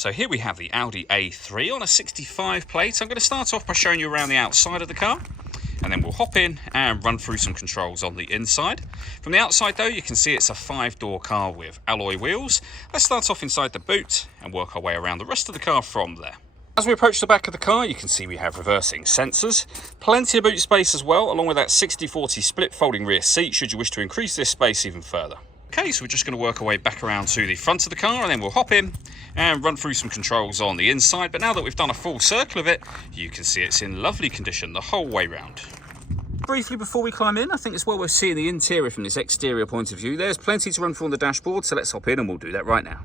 So here we have the Audi A3 on a 65 plate. I'm going to start off by showing you around the outside of the car, and then we'll hop in and run through some controls on the inside. From the outside though, you can see it's a 5-door car with alloy wheels. Let's start off inside the boot and work our way around the rest of the car from there. As we approach the back of the car, you can see we have reversing sensors, plenty of boot space as well, along with that 60/40 split folding rear seat should you wish to increase this space even further. Okay, so we're just going to work our way back around to the front of the car, and then we'll hop in and run through some controls on the inside. But now that we've done a full circle of it, you can see it's in lovely condition the whole way round. Briefly before we climb in, I think it's well worth seeing the interior from this exterior point of view. There's plenty to run through on the dashboard, so let's hop in and we'll do that right now.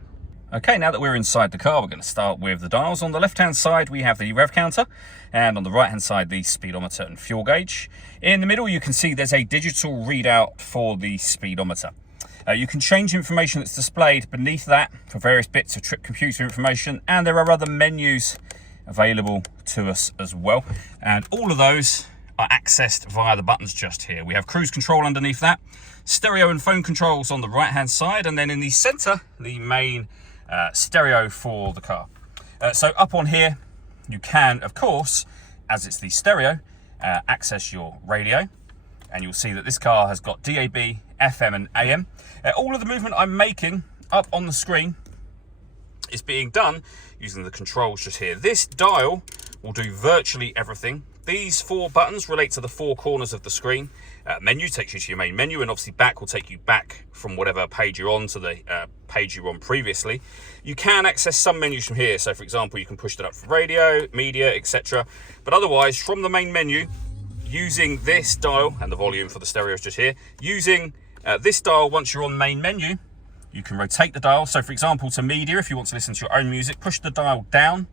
Okay, now that we're inside the car, we're going to start with the dials. On the left-hand side, we have the rev counter, and on the right-hand side, the speedometer and fuel gauge. In the middle, you can see there's a digital readout for the speedometer. You can change information that's displayed beneath that for various bits of trip computer information, and there are other menus available to us as well. And all of those are accessed via the buttons just here. We have cruise control underneath that, stereo and phone controls on the right-hand side, and then in the center, the main stereo for the car. So up on here, you can, of course, as it's the stereo, access your radio, and you'll see that this car has got DAB, FM and AM. All of the movement I'm making up on the screen is being done using the controls just here. This dial will do virtually everything. These 4 buttons relate to the 4 corners of the screen. Menu takes you to your main menu, and obviously back will take you back from whatever page you're on to the page you were on previously. You can access some menus from here. So for example, you can push that up for radio, media, etc. But otherwise, from the main menu, using this dial, and the volume for the stereo is just here, using this dial, once you're on main menu, you can rotate the dial. So for example, to media, if you want to listen to your own music, push the dial down.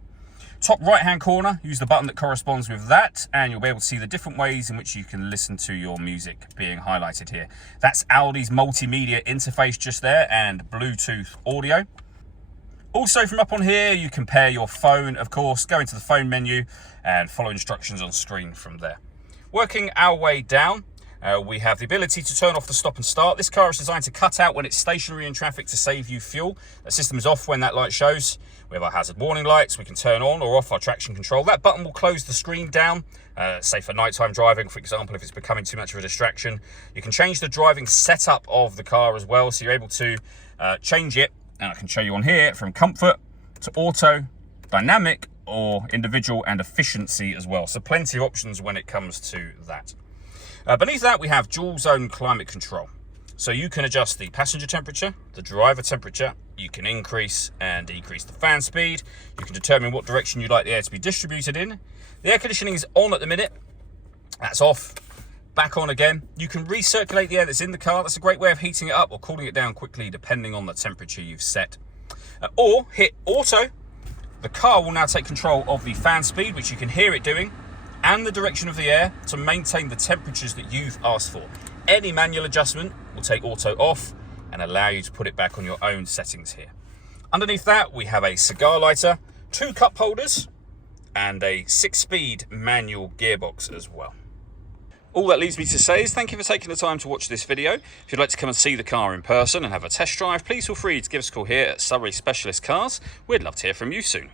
Top right-hand corner, use the button that corresponds with that, and you'll be able to see the different ways in which you can listen to your music being highlighted here. That's Audi's multimedia interface just there, and Bluetooth audio. Also from up on here, you can pair your phone, of course, go into the phone menu and follow instructions on screen from there. Working our way down, we have the ability to turn off the stop and start. This car is designed to cut out when it's stationary in traffic to save you fuel. The system is off when that light shows. We have our hazard warning lights. We can turn on or off our traction control. That button will close the screen down, say for nighttime driving, for example, if it's becoming too much of a distraction. You can change the driving setup of the car as well, so you're able to change it, and I can show you on here, from comfort to auto, dynamic, or individual and efficiency as well. So plenty of options when it comes to that. Beneath that, we have dual zone climate control. So you can adjust the passenger temperature, the driver temperature, you can increase and decrease the fan speed, you can determine what direction you'd like the air to be distributed in. The air conditioning is on at the minute, that's off, back on again. You can recirculate the air that's in the car. That's a great way of heating it up or cooling it down quickly depending on the temperature you've set. Or hit auto. The car will now take control of the fan speed, which you can hear it doing, and the direction of the air to maintain the temperatures that you've asked for. Any manual adjustment will take auto off and allow you to put it back on your own settings here. Underneath that, we have a cigar lighter, 2 cup holders, and a 6-speed manual gearbox as well. All that leaves me to say is thank you for taking the time to watch this video. If you'd like to come and see the car in person and have a test drive, please feel free to give us a call here at Surrey Specialist Cars. We'd love to hear from you soon.